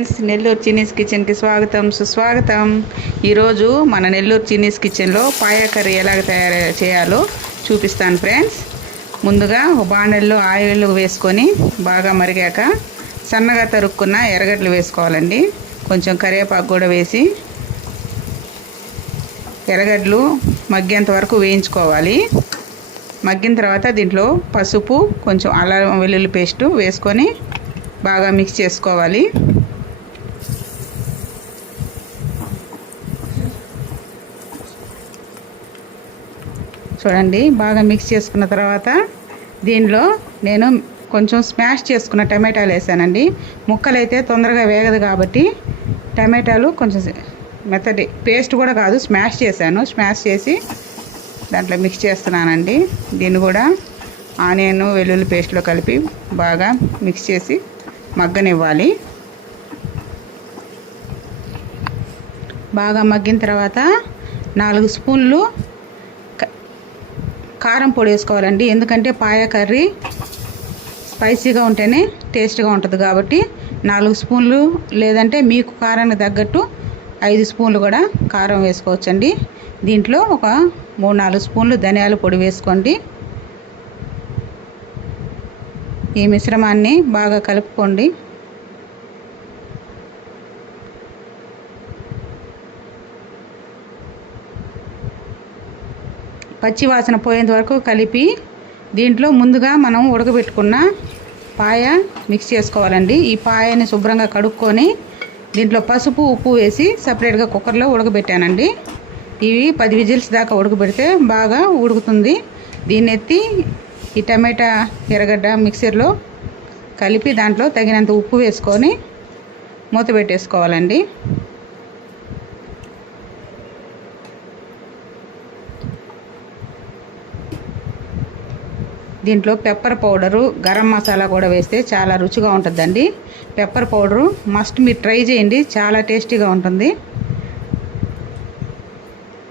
నెల్లూరు చిన్నీస్ కిచెన్కి స్వాగతం సుస్వాగతం. ఈరోజు మన నెల్లూరు చిన్నీస్ కిచెన్లో పాయ కర్రీ ఎలాగ తయారు చేయాలో చూపిస్తాను ఫ్రెండ్స్. ముందుగా ఒక బాండల్లో ఆయిల్ వేసుకొని బాగా మరిగాక సన్నగా తరుక్కున్న ఎర్రగడ్డలు వేసుకోవాలండి. కొంచెం కరివేపాకు కూడా వేసి ఎర్రగడ్డలు మగ్గేంత వరకు వేయించుకోవాలి. మగ్గిన తర్వాత దీంట్లో పసుపు, కొంచెం అల్లం వెల్లుల్లి పేస్టు వేసుకొని బాగా మిక్స్ చేసుకోవాలి. చూడండి, బాగా మిక్స్ చేసుకున్న తర్వాత దీనిలో నేను కొంచెం స్మాష్ చేసుకున్న టమాటాలు వేసానండి. ముక్కలు అయితే తొందరగా వేగదు కాబట్టి టమాటాలు కొంచెం మెత్తటి పేస్ట్ కూడా కాదు, స్మాష్ చేశాను. స్మాష్ చేసి దాంట్లో మిక్స్ చేస్తున్నానండి. దీన్ని కూడా ఆనియన్ వెల్లుల్లి పేస్ట్లో కలిపి బాగా మిక్స్ చేసి మగ్గనివ్వాలి. బాగా మగ్గిన తర్వాత 4 స్పూన్లు కారం పొడి వేసుకోవాలండి. ఎందుకంటే పాయ కర్రీ స్పైసీగా ఉంటేనే టేస్ట్గా ఉంటుంది కాబట్టి 4 స్పూన్లు, లేదంటే మీకు కారానికి తగ్గట్టు 5 స్పూన్లు కూడా కారం వేసుకోవచ్చండి. దీంట్లో ఒక 3-4 స్పూన్లు ధనియాల పొడి వేసుకోండి. ఈ మిశ్రమాన్ని బాగా కలుపుకోండి. పచ్చి వాసన పోయేంత వరకు కలిపి దీంట్లో ముందుగా మనం ఉడకబెట్టుకున్న పాయ మిక్స్ చేసుకోవాలండి. ఈ పాయని శుభ్రంగా కడుక్కొని దీంట్లో పసుపు, ఉప్పు వేసి సపరేట్గా కుక్కర్లో ఉడకబెట్టానండి. ఇవి 10 విజిల్స్ దాకా ఉడకబెడితే బాగా ఉడుకుతుంది. దీన్ని ఎత్తి ఈ టమాటా ఎర్రగడ్డ మిక్సర్లో కలిపి దాంట్లో తగినంత ఉప్పు వేసుకొని మూత పెట్టేసుకోవాలండి. దీంట్లో పెప్పర్ పౌడరు, గరం మసాలా కూడా వేస్తే చాలా రుచిగా ఉంటుందండి. పెప్పర్ పౌడరు మస్ట్ మీరు ట్రై చేయండి, చాలా టేస్టీగా ఉంటుంది.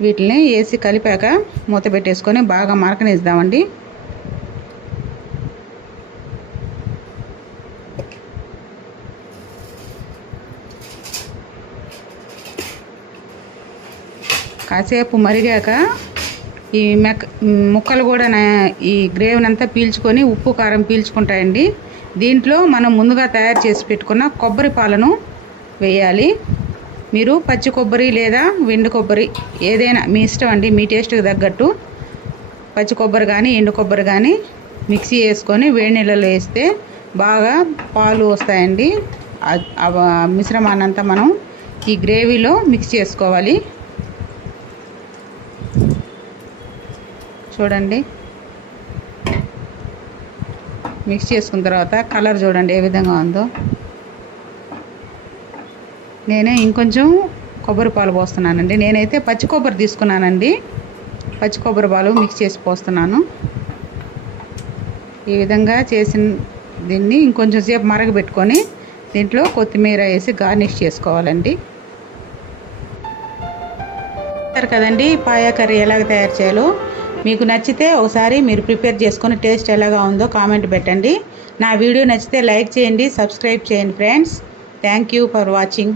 వీటిని వేసి కలిపాక మూత పెట్టేసుకొని బాగా మరకనిద్దామండి. కాసేపు మరిగాక ఈ ముక్కలు కూడా ఈ గ్రేవీని అంతా పీల్చుకొని ఉప్పు కారం పీల్చుకుంటాయండి. దీంట్లో మనం ముందుగా తయారు చేసి పెట్టుకున్న కొబ్బరి పాలను వేయాలి. మీరు పచ్చి కొబ్బరి లేదా ఎండు కొబ్బరి ఏదైనా మీ ఇష్టం అండి, మీ టేస్ట్కి తగ్గట్టు పచ్చి కొబ్బరి కానీ ఎండు కొబ్బరి కానీ మిక్సీ వేసుకొని వేడి నీళ్ళలో వేస్తే బాగా పాలు వస్తాయండి. ఆ మిశ్రమాన్ని అంతా మనం ఈ గ్రేవీలో మిక్స్ చేసుకోవాలి. చూడండి, మిక్స్ చేసుకున్న తర్వాత కలర్ చూడండి ఏ విధంగా ఉందో. నేనే ఇంకొంచెం కొబ్బరి పాలు పోస్తున్నానండి. నేనైతే పచ్చి కొబ్బరి తీసుకున్నానండి. పచ్చి కొబ్బరి పాలు మిక్స్ చేసి పోస్తున్నాను. ఈ విధంగా చేసిన దీన్ని ఇంకొంచెం సేపు మరగబెట్టుకొని దీంట్లో కొత్తిమీర వేసి గార్నిష్ చేసుకోవాలండి. కదండి, పాయ కర్రీ ఎలాగ తయారు చేయాలో మీకు నచ్చితే ఒకసారి మీరు ప్రిపేర్ చేసుకొని టేస్ట్ ఎలాగా ఉందో కామెంట్ పెట్టండి. నా వీడియో నచ్చితే లైక్ చేయండి, సబ్స్క్రైబ్ చేయండి friends. Thank you for watching.